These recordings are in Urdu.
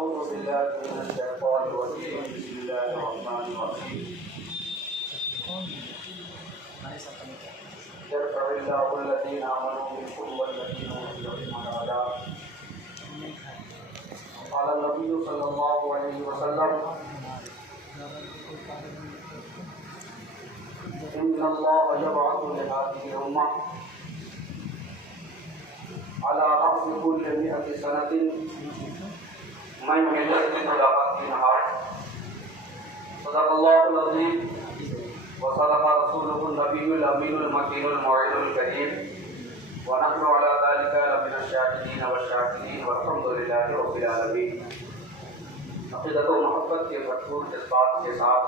أعوذ بالله من الشيطان الرجيم بسم الله الرحمن الرحيم يرفع الله الذين آمنوا منكم والذين أوتوا العلم درجات قال النبي صلى الله عليه وسلم إن الله يبعث لهذه الأمة على رأس كل 100 سنة من يجدد لها دينها صدق الله العظيم وصدق رسوله النبي الأمين المكين الموعد الكريم ونحن على ذلك لمن الشاهدين والشاكرين والحمد لله رب العالمين. عقیدت و محبت کے بھرپور جذبات کے ساتھ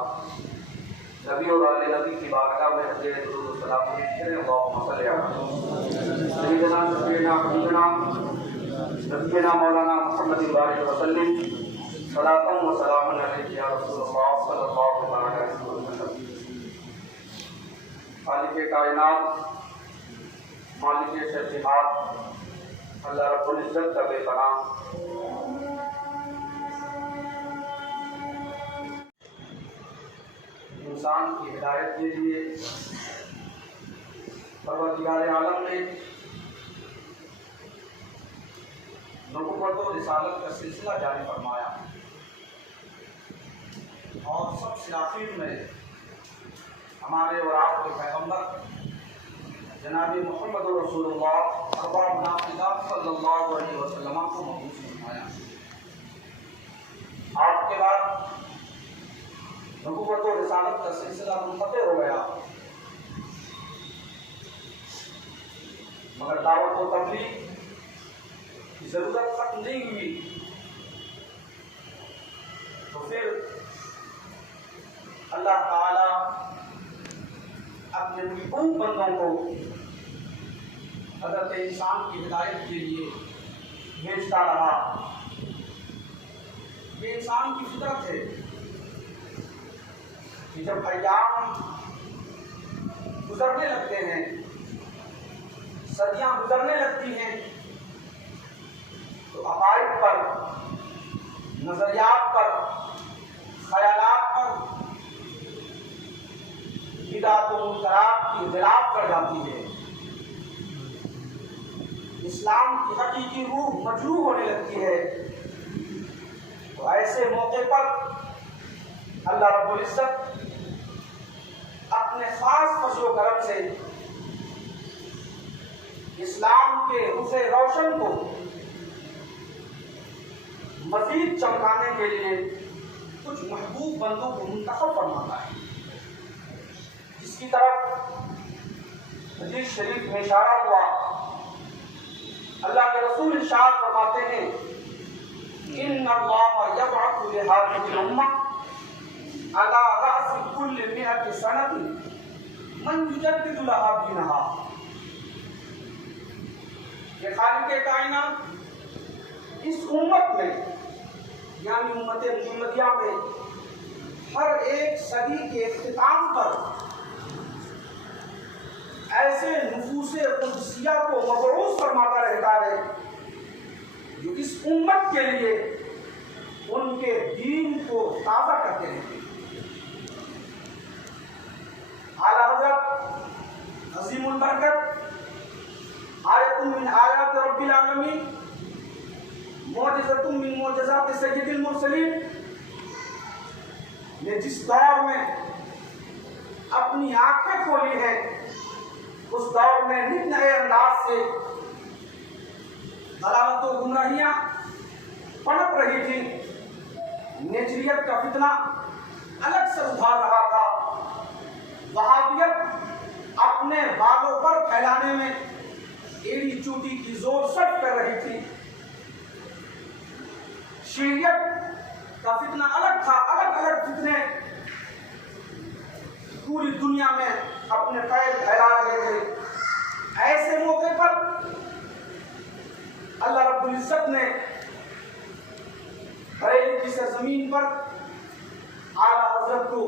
نبی اور آل نبی کی بارگاہ میں حضرت درود و سلام پیش کریں. اللہم صلی علی سیدنا سیدنا حبیبنا نبینا مولانا محمد بارک وسلم صلاۃ و سلام علیک یا رسول اللہ صلی اللہ علیہ وسلم. خالق کائنات مالک شرحات اللہ رب العزت کا بے پناہ انسان کی ہدایت کے لیے پروردگار عالم نے نبوت و رسالت کا سلسلہ جاری فرمایا اور سب شیاطین میں ہمارے اور آپ کے پیغمبر جناب محمد رسول اللہ ارباب ناقدات صلی اللہ علیہ وسلم کو مبعوث فرمایا. آپ کے بعد نبوت و رسالت کا سلسلہ منقطع ہو گیا مگر دعوت و تبلیغ کی ضرورت ختم نہیں ہوئی. تو پھر اللہ تعالی اپنے محبوب بندوں کو حضرت انسان کی ہدایت کے لیے بھیجتا رہا. یہ انسان کی فطرت ہے کہ جب ایام گزرنے لگتے ہیں، صدیاں گزرنے لگتی ہیں، تو عقائد پر، نظریات پر، خیالات پر بدعت و منکرات کی غلاف کر جاتی ہے. اسلام کی حقیقی روح مجروح ہونے لگتی ہے. تو ایسے موقع پر اللہ رب العزت اپنے خاص فضل و کرم سے اسلام کے روح روشن کو مزید چمکانے کے لیے کچھ محبوب بندوں کو منتخب فرماتا ہے، جس کی طرف حدیث شریف میں اشارہ ہوا. اللہ کے رسول ارشاد فرماتے ہیں ان اللہ یبعث لہذه الامہ على رأس كل 100 سنة من يجدد لها دينها. کہ خالق کائنات اس امت میں یعنی امت محمدیہ میں ہر ایک صدی کے اختتام پر ایسے نفوس قدسیہ کو مبعوث فرماتا رہتا ہے جو اس امت کے لیے ان کے دین کو تازہ کرتے ہیں. اعلیٰ حضرت عظیم البرکت آیت من آیات رب العالمین معجزۃ من معجزات سید المرسلین نے جس دور میں اپنی آنکھیں کھولی ہیں، اس دور میں نت نئے انداز سے ضلالت و گمراہیاں پنپ رہی تھیں. نیچریت کا فتنہ الگ سے ابھار رہا تھا. وہابیت اپنے بالوں پر پھیلانے میں ایڑی چوٹی کی زور سٹ کر رہی تھی. شیعیت کا فتنہ الگ تھا. الگ الگ فتنے پوری دنیا میں اپنے پیر پھیلا رہے تھے. ایسے موقع پر اللہ رب العزت نے بریلی کی سرزمین پر اعلیٰ حضرت کو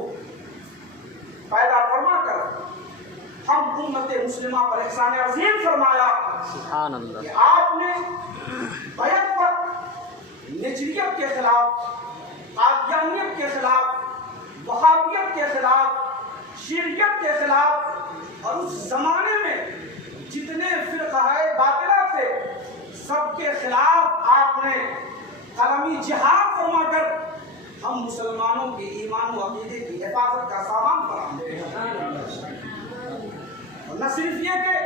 پیدا فرما کر ہم امت مسلمہ پر احسان عظیم فرمایا. سبحان اللہ. کہ آپ نے بیعت پر نجریت کے خلاف خلاف، قادیانیت کے خلاف، وہابیت کے خلاف، شیعیت کے خلاف، اور اس زمانے میں جتنے فرقہ باطلہ تھے سب کے خلاف آپ نے قلمی جہاد فرما کر ہم مسلمانوں کے ایمان و عقیدے کی حفاظت کا سامان فراہم کیا۔ اور نہ صرف یہ کہ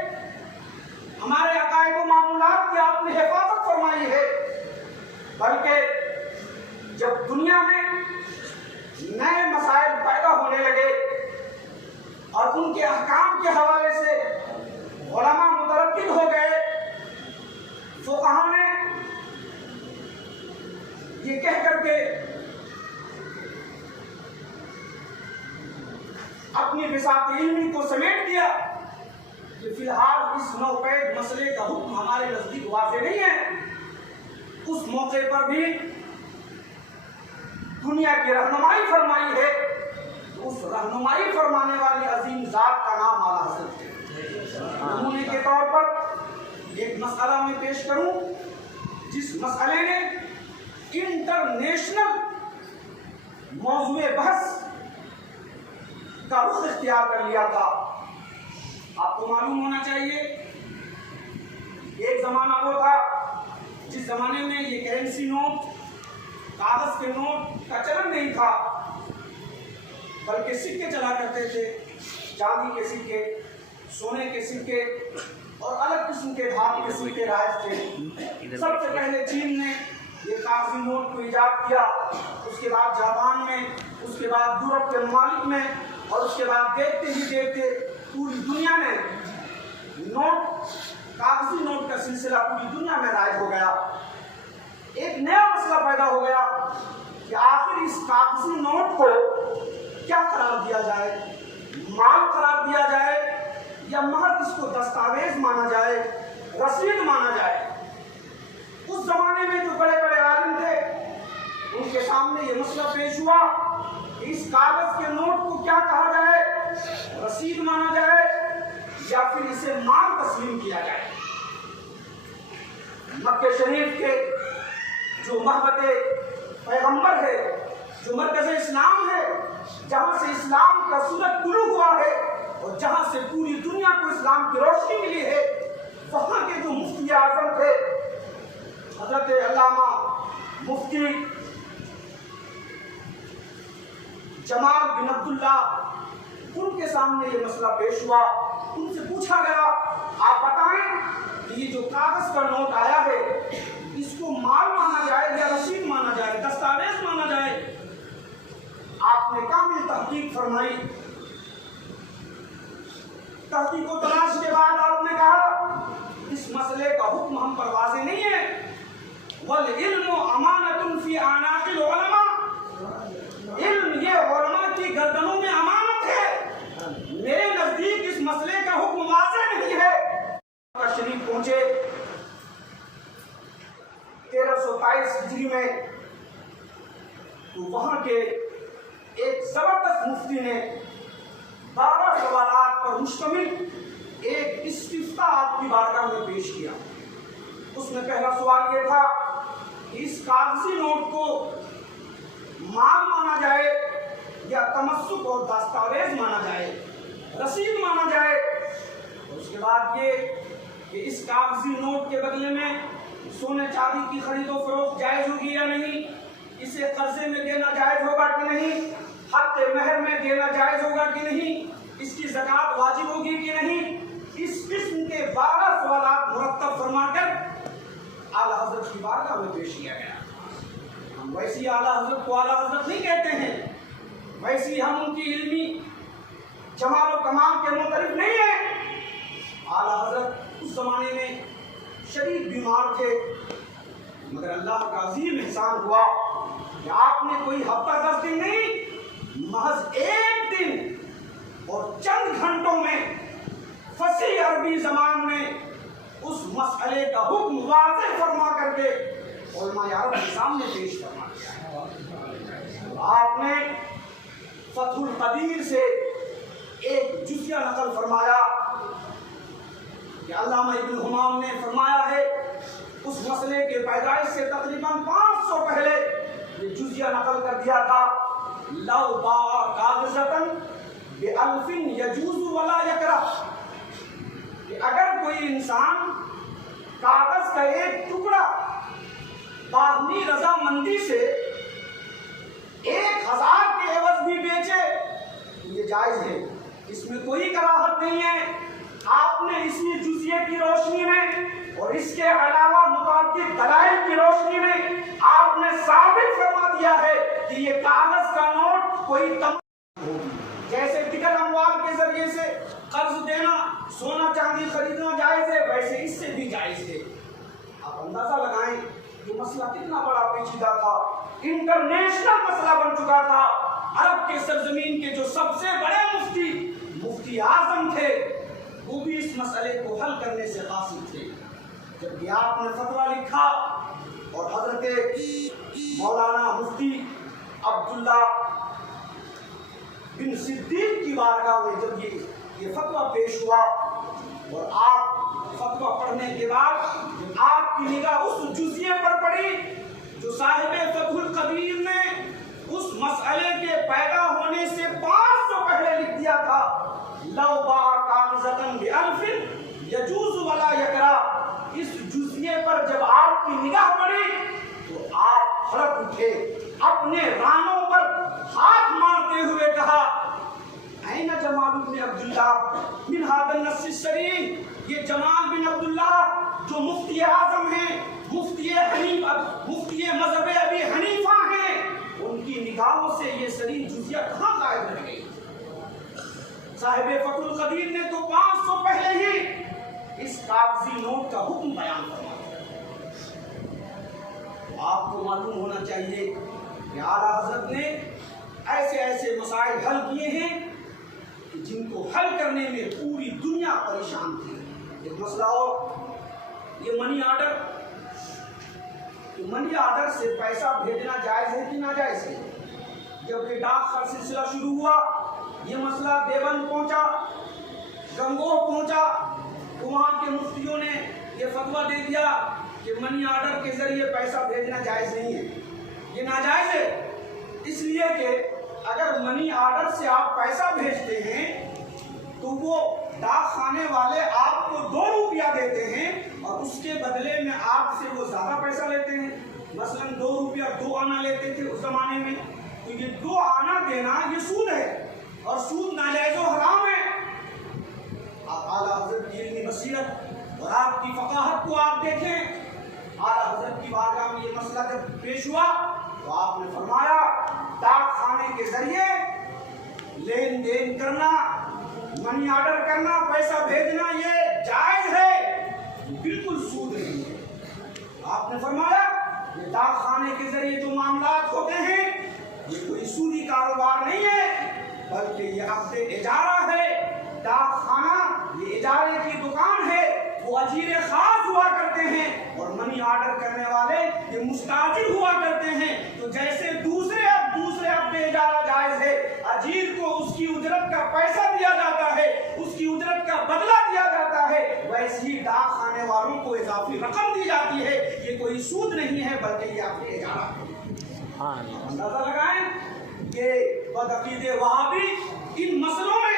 ہمارے عقائد و معمولات کی آپ نے حفاظت فرمائی ہے، بلکہ جب دنیا میں نئے مسائل پیدا ہونے لگے اور ان کے احکام کے حوالے سے علماء متردد ہو گئے، فقہاء نے یہ کہہ کر کے اپنی بساط علمی کو سمیٹ دیا کہ فی الحال اس نوپید مسئلے کا حکم ہمارے نزدیک واضح نہیں ہے، اس موقع پر بھی دنیا کی رہنمائی فرمائی ہے، اس رہنمائی فرمانے والی عظیم ذات کا نام اعلیٰ حضرت ہے۔ نمونے کے طور پر ایک مسئلہ میں پیش کروں جس مسئلے نے انٹرنیشنل موضوع بحث کا رخ اختیار کر لیا تھا۔ آپ کو معلوم ہونا چاہیے ایک زمانہ وہ تھا جس زمانے میں یہ کرنسی نوٹ، کاغذ کے نوٹ کا چلن نہیں تھا، بلکہ سکے چلا کرتے تھے، چاندی کے سکے، سونے کے سکے اور الگ قسم کے دھات کے سکے رائج تھے۔ سب سے پہلے چین نے یہ کاغذی نوٹ کو ایجاد کیا، اس کے بعد جاپان میں، اس کے بعد یورپ کے ممالک میں، اور اس کے بعد دیکھتے ہی دیکھتے پوری دنیا میں کاغذی نوٹ کا سلسلہ پوری دنیا میں رائج ہو گیا۔ ایک نیا مسئلہ پیدا ہو گیا کہ آخر اس کاغذی نوٹ کو کیا قرار دیا جائے، مال قرار دیا جائے یا محض اس کو دستاویز مانا جائے، رسید مانا جائے۔ اس زمانے میں جو بڑے بڑے عالم تھے ان کے سامنے یہ مسئلہ پیش ہوا کہ اس کاغذ کے نوٹ کو کیا کہا جائے، رسید مانا جائے یا پھر اسے مال تسلیم کیا جائے۔ مکہ شریف کے جو محبت پیغمبر ہے، جو مرکز اسلام ہے، جہاں سے اسلام کا سورج طلوع ہوا ہے اور جہاں سے پوری دنیا کو اسلام کی روشنی ملی ہے، وہاں کے جو مفتی اعظم تھے حضرت علامہ مفتی جمال بن عبداللہ، ان کے سامنے یہ مسئلہ پیش ہوا۔ ان سے پوچھا گیا آپ بتائیں کہ یہ جو کاغذ کا نوٹ آیا ہے اس کو مال مانا جائے یا رسید مانا جائے، دستاویز مانا جائے؟ آپ نے کامل تحقیق فرمائی۔ تحقیق و تلاش کے بعد آپ نے کہا اس مسئلے کا حکم ہم پر واضح نہیں ہے، وَالْعِلْمُ أَمَانَةٌ فِي أَعْنَاقِ الْعُلَمَاءِ، علم یہ علماء کی گردنوں میں امانت ہے، میرے نزدیک اس مسئلے کا حکم واضح نہیں ہے۔ مکہ شریف پہنچے 1323 ہجری میں، تو وہاں کے ایک زبردست مفتی نے 12 سوالات پر مشتمل ایک استفتاء آپ کی بارگاہ میں پیش کیا۔ اس میں پہلا سوال یہ تھا کہ اس کاغذی نوٹ کو مال مانا جائے یا تمسک اور دستاویز مانا جائے، رسید مانا جائے؟ اور اس کے بعد یہ کہ اس کاغذی نوٹ کے بدلے میں سونے چاندی کی خرید و فروخت جائز ہوگی یا نہیں، اسے قرضے میں دینا جائز ہوگا کہ نہیں، حق مہر میں دینا جائز ہوگا کہ نہیں، اس کی زکوٰۃ واجب ہوگی کہ نہیں؟ اس قسم کے 12 سوالات مرتب فرما کر اعلیٰ حضرت کی بارگاہ میں پیش کیا گیا۔ ہم ویسی اعلیٰ حضرت کو اعلیٰ حضرت نہیں کہتے ہیں، ویسی ہم ان کی علمی جمال و کمال کے مقرب نہیں ہیں۔ اعلیٰ حضرت اس زمانے میں شدید بیمار تھے، مگر اللہ کا عظیم احسان ہوا کہ آپ نے کوئی ہفتہ 10 دن نہیں، محض 1 دن اور چند گھنٹوں میں فصیح عربی زبان میں اس مسئلے کا حکم واضح فرما کر کے علماء عرب کے سامنے پیش فرما دیا۔ آپ نے فتح القدیر سے ایک جزیہ نقل فرمایا کہ علامہ ابن حمام نے فرمایا ہے اس مسئلے کے پیدائش سے تقریباً 500 پہلے یہ جزیہ نقل کر دیا تھا، لو باع کاغذتن بألف یجوز ولا یکرہ، کہ اگر کوئی انسان کاغذ کا ایک ٹکڑا باہمی رضامندی سے 1000 کے عوض بھی بیچے تو یہ جائز ہے، اس میں کوئی کراہت نہیں ہے۔ آپ نے اسی جزیے کی روشنی میں اور اس کے علاوہ متعدد دلائل کی روشنی میں آپ نے ثابت فرما دیا ہے کہ یہ کاغذ کا نوٹ کوئی جیسے دیگر اموال کے ذریعے سے قرض دینا، سونا چاندی خریدنا جائز ہے، ویسے اس سے بھی جائز ہے۔ آپ اندازہ لگائیں یہ مسئلہ کتنا بڑا پیچیدہ تھا، انٹرنیشنل مسئلہ بن چکا تھا۔ عرب کے سرزمین کے جو سب سے بڑے مفتی اعظم تھے وہ بھی اس مسئلے کو حل کرنے سے قاصر تھے۔ جب کہ آپ نے فتویٰ لکھا اور حضرت مولانا مفتی عبداللہ بن صدیق کی بارگاہ میں جب یہ فتویٰ پیش ہوا اور آپ فتویٰ پڑھنے کے بعد آپ کی نگاہ اس جزیے پر پڑی جو صاحب فتح القدیر نے اس مسئلے کے پیدا ہونے سے 500 پہلے لکھ دیا تھا، لو باع کاغذتن بألف یجوز ولا یکرہ۔ اس جزیے پر جب آپ کی نگاہ پڑی تو آپ حرک اٹھے، اپنے رانوں پر ہاتھ مارتے ہوئے کہا، این جمال بن عبداللہ من ھذا النص الصریح، یہ جمال بن عبداللہ جو مفتی اعظم ہیں، مفتی مذہب ابی حنیفہ ہیں، ان کی نگاہوں سے یہ صریح جزیہ کہاں غائب رہ گئی؟ صاحب فتح القدیر نے تو 500 پہلے ہی اس کاغذی نوٹ کا حکم بیان فرما دیا۔ آپ کو معلوم ہونا چاہیے کہ اعلیٰ حضرت نے ایسے مسائل حل کیے ہیں کہ جن کو حل کرنے میں پوری دنیا پریشان تھی۔ ایک مسئلہ اور، یہ منی آرڈر سے پیسہ بھیجنا جائز ہے کہ ناجائز ہے؟ جب یہ ڈاک کا سلسلہ شروع ہوا، یہ مسئلہ دیوبند پہنچا، گنگوہ پہنچا، تو وہاں کے مفتیوں نے یہ فتویٰ دے دیا کہ منی آرڈر کے ذریعے پیسہ بھیجنا جائز نہیں ہے، یہ ناجائز ہے۔ اس لیے کہ اگر منی آرڈر سے آپ پیسہ بھیجتے ہیں تو وہ ڈاک خانے والے آپ کو 2 روپیہ دیتے ہیں اور اس کے بدلے میں آپ سے وہ زیادہ پیسہ لیتے ہیں۔ مثلا 2 روپیہ 2 آنا لیتے تھے اس زمانے میں، تو یہ 2 آنا دینا یہ سود ہے اور سود ناجائز و حرام ہے۔ آپ اعلیٰ حضرت کی علمی بصیرت اور آپ کی فقاہت کو آپ دیکھیں۔ اعلیٰ حضرت کی بارگاہ میں یہ مسئلہ جب پیش ہوا تو آپ نے فرمایا ڈاک خانے کے ذریعے لین دین کرنا، منی آرڈر کرنا، پیسہ بھیجنا یہ جائز ہے، بالکل سود نہیں ہے۔ آپ نے فرمایا یہ ڈاک خانے کے ذریعے جو معاملات ہوتے ہیں یہ کوئی سودی کاروبار نہیں ہے بلکہ یہ عقد اجارہ ہے۔ ڈاک خانہ یہ اجارے کی دکان ہے، وہ اجیر خاص ہوا کرتے ہیں اور منی آرڈر کرنے والے یہ مستاجر ہوا کرتے ہیں۔ تو جیسے دوسرے عقد اجارہ جائز ہے، اجیر کو اس کی اجرت کا پیسہ دیا جاتا ہے، اس کی اجرت کا بدلہ دیا جاتا ہے، ویسے ہی ڈاک خانے والوں کو اضافی رقم دی جاتی ہے۔ یہ کوئی سود نہیں ہے بلکہ یہ عقد اجارہ ہے۔ اندازہ لگائیں کہ بدعقیدے وہابی ان مسئلوں میں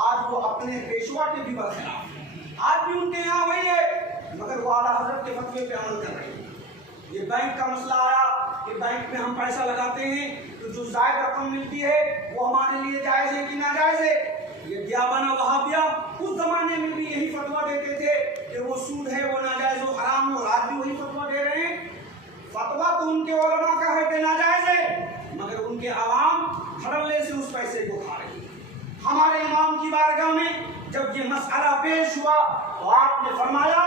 آج وہ اپنے پیشوا کے بھی برخلاف ہیں، آج بھی ان کے یہاں وہی ہے، مگر وہ اعلیٰ حضرت کے فتوے پہ عمل کر رہے ہیں۔ یہ بینک کا مسئلہ آیا کہ بینک میں ہم پیسہ لگاتے ہیں تو جو زائد رقم ملتی ہے وہ ہمارے لیے جائز ہے کہ ناجائز ہے؟ یہ دیابانہ وہابیہ اس زمانے میں بھی یہی فتویٰ دیتے تھے کہ وہ سود ہے، وہ ناجائز و حرام ہے، اور آج بھی وہی فتویٰ دے رہے ہیں۔ فتویٰ تو ان کے علماء کا ہے کہ ناجائز ہے، مگر ان کے عوام دھڑلے سے اس پیسے کو کھا رہی ہے۔ ہمارے امام کی بارگاہ میں جب یہ مسئلہ پیش ہوا تو آپ نے فرمایا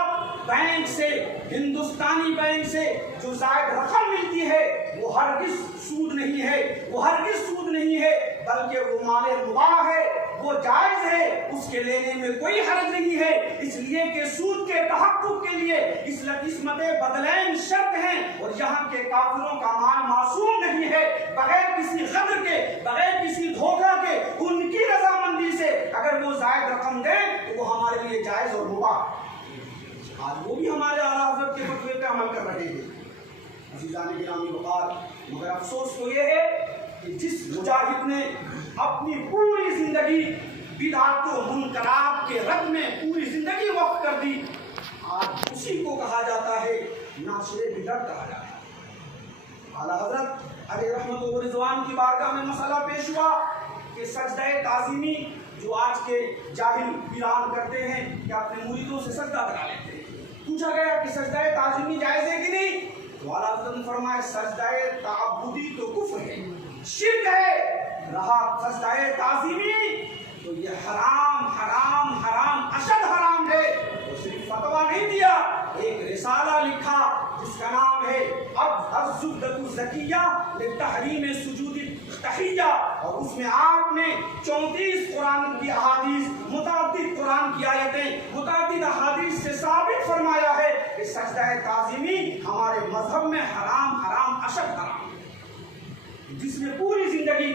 بینک سے، ہندوستانی بینک سے جو زائد رقم ملتی ہے وہ ہرگز سود نہیں ہے، وہ ہرگز سود نہیں ہے بلکہ وہ مال مباح ہے، وہ جائز ہے، اس کے لینے میں کوئی حرج نہیں ہے، اس لیے کہ سود کے تحقق کے لیے قسمت بدلین شرط ہیں اور یہاں کے کافروں کا مال معصوم نہیں ہے۔ بغیر کسی غدر کے، بغیر کسی دھوکہ کے، ان کی رضامندی سے اگر وہ زائد رقم دیں تو وہ ہمارے لیے جائز اور مباح۔ آج وہ بھی ہمارے اعلیٰ حضرت کے فتوے پہ عمل کر رہے ہیں۔ عزیزان گرامی وقار، مگر افسوس تو یہ ہے کہ جس مجاہد نے اپنی پوری زندگی بدعات و منکرات کے رد میں پوری زندگی وقف کر دی، آج اسی کو کہا جاتا ہے ناصر بدعت کہا جاتا ہے۔ اعلیٰ حضرت علیہ رحمت و رضوان کی بارگاہ میں مسئلہ پیش ہوا کہ سجدہ تعظیمی جو آج کے جاہل ویران کرتے ہیں کہ اپنے مریدوں سے سجدہ کرا لیتے ہیں، پوچھا گیا کہ سجدہ تعظیمی جائز ہے کہ نہیں، تو اعلیٰ حضرت نے فرمایا سجدہ تعبدی تو کفر ہے، شرک ہے، رہا سجدہ تعظیمی تو یہ حرام حرام حرام اشد حرام ہے۔ تو صرف فتویٰ نہیں دیا، ایک رسالہ لکھا جس کا نام ہے الزبدۃ الزکیہ لتحریم سجود التحیہ، اور اس میں آپ نے 34 قرآن کی احادیث، متعدد قرآن کی آیتیں، متعدد احادیث سے ثابت فرمایا ہے کہ سجدہ تعظیمی ہمارے مذہب میں حرام حرام اشد حرام ہے۔ جس نے پوری زندگی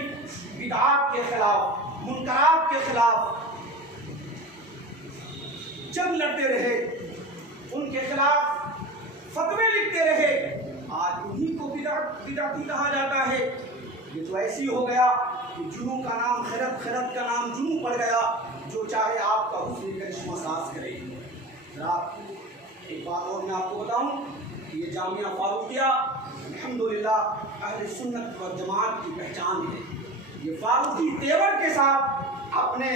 بدعات کے خلاف، منکرات کے خلاف جنگ لڑتے رہے، ان کے خلاف فتوے لکھتے رہے، آج انہی کو بدعتی کہا جاتا ہے۔ یہ تو ایسی ہو گیا کہ جنوں کا نام خرد، خرد کا نام جنوں پڑ گیا، جو چاہے آپ کا حسن کرشمہ ساز کرے۔ ذرا ایک بات اور میں آپ کو بتاؤں کہ یہ جامعہ فاروقیہ الحمدللہ اہل سنت و جماعت کی پہچان ہے۔ یہ فاروقی تیور کے ساتھ اپنے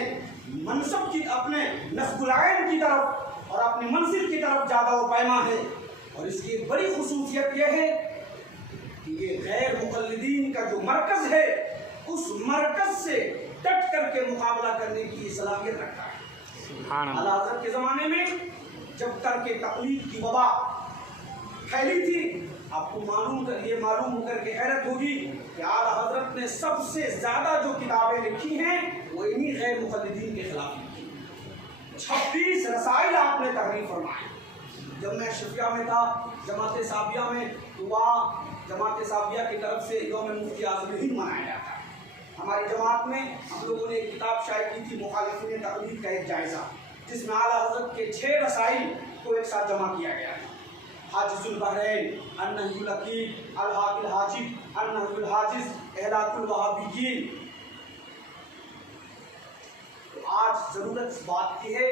منصب کی، اپنے نسب العین کی طرف اور اپنی منزل کی طرف زیادہ و پیما ہے، اور اس کی ایک بڑی خصوصیت یہ ہے کہ یہ غیر مقلدین کا جو مرکز ہے اس مرکز سے ڈٹ کر کے مقابلہ کرنے کی صلاحیت رکھتا ہے۔ اعلیٰ حضرت کے زمانے میں جب تک کہ تقلید کی وبا پھیلی تھی، آپ کو یہ معلوم ہو کر کے حیرت ہوگی کہ اعلیٰ حضرت نے سب سے زیادہ جو کتابیں لکھی ہیں وہ انہی غیر مقلدین کے خلاف لکھی۔ 26 رسائل آپ نے تحریر فرمائے۔ جب میں شفیہ میں تھا جماعت صابیہ میں، تو وہاں جماعت صابیہ کی طرف سے یوم مفتی اعظم ہند منایا جاتا ہے۔ ہماری جماعت میں ہم لوگوں نے ایک کتاب شائع کی تھی مخالفین تقلید کا ایک جائزہ، جس میں اعلیٰ حضرت کے 6 رسائل کو ایک ساتھ جمع کیا گیا ہے۔ حاجز البحرین، النہی العقید، الحاق الحاجب، النہی الحاجز، احلاق الوہابیین۔ تو آج ضرورت اس بات کی ہے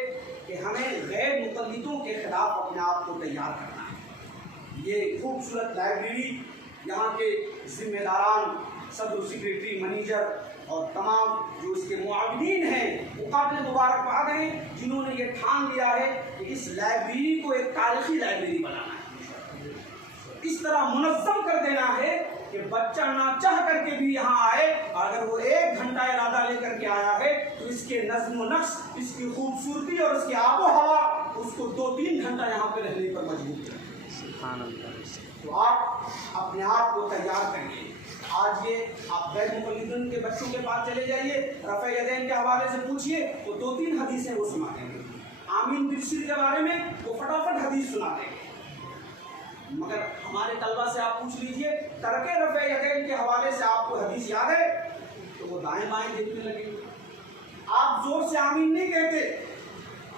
کہ ہمیں غیر مقلدوں کے خلاف اپنے آپ کو تیار کرنا ہے۔ یہ خوبصورت لائبریری یہاں کے ذمہ داران، صدر، سیکریٹری، منیجر اور تمام جو اس کے معاونین ہیں وہ قابل مبارکباد ہیں، جنہوں نے یہ ٹھان لیا ہے کہ اس لائبریری کو ایک تاریخی لائبریری بنانا ہے، اس طرح منظم کر دینا ہے کہ بچہ نہ چاہ کر کے بھی یہاں آئے، اگر وہ 1 گھنٹہ ارادہ لے کر کے آیا ہے تو اس کے نظم و نقش، اس کی خوبصورتی اور اس کی آب و ہوا اس کو 2-3 گھنٹہ یہاں پہ رہنے پر مجبور کرے۔ تو آپ اپنے آپ کو تیار کریے۔ آج یہ آپ غیر مقلدین کے بچوں کے پاس چلے جائیے، رفع یدین کے حوالے سے پوچھیے تو 2-3 حدیثیں وہ سنا دیں گے۔ آمین بالسر کے بارے میں وہ فٹافٹ حدیث سنا دیں گے۔ مگر ہمارے طلبہ سے آپ پوچھ لیجئے ترک رفع یدین کے حوالے سے آپ کو حدیث یاد ہے تو وہ دائیں بائیں دیکھنے لگے۔ آپ زور سے آمین نہیں کہتے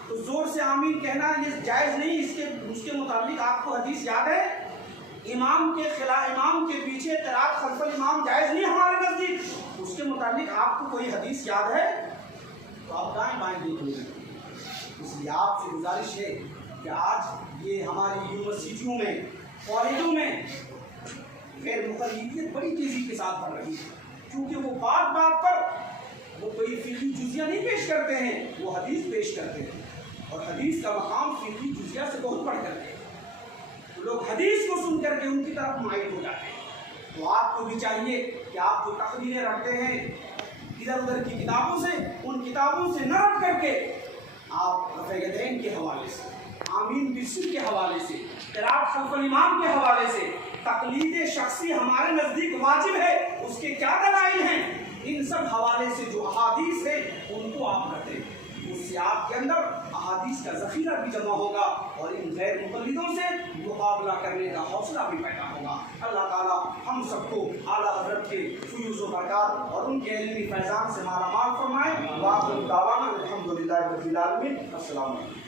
تو زور سے آمین کہنا یہ جائز نہیں، اس کے متعلق آپ کو حدیث یاد ہے؟ امام کے خلاف، امام کے پیچھے قرات خلف الامام جائز نہیں ہمارے نزدیک، اس کے متعلق آپ کو کوئی حدیث یاد ہے؟ تو آپ دائیں بائیں دیکھ لیں۔ اس لیے آپ سے گزارش ہے کہ آج یہ ہماری یونیورسٹیوں میں، کالجوں میں غیر مقلدیت بڑی تیزی کے ساتھ بڑھ رہی ہے، کیونکہ وہ بات بات پر وہ کوئی فقہی جزیہ نہیں پیش کرتے ہیں، وہ حدیث پیش کرتے ہیں، اور حدیث کا مقام فقہی جزیہ سے بہت بڑھ کر کے لوگ حدیث کو سن کر کے ان کی طرف مائل ہو جاتے ہیں۔ تو آپ کو بھی چاہیے کہ آپ جو تقریریں رکھتے ہیں ادھر ادھر کی کتابوں سے، ان کتابوں سے نہ رکھ کر کے آپ رفع یدین کے حوالے سے، آمین بالسر کے حوالے سے، قرات خلف الامام کے حوالے سے، تقلید شخصی ہمارے نزدیک واجب ہے، اس کے کیا دلائل ہیں، ان سب حوالے سے جو احادیث ہیں ان کو آپ رکھتے ہیں۔ اس سے آپ کے اندر احادیث کا ذخیرہ بھی جمع ہوگا اور ان غیر مقلدوں سے مقابلہ کرنے کا حوصلہ بھی پیدا ہوگا۔ اللہ تعالیٰ ہم سب کو اعلیٰ حضرت کے فیوز و برکات اور ان کے علمی فیضان سے مالا مال فرمائے۔ وآخر دعوانا الحمدللہ رب العالمین۔ السلام علیکم۔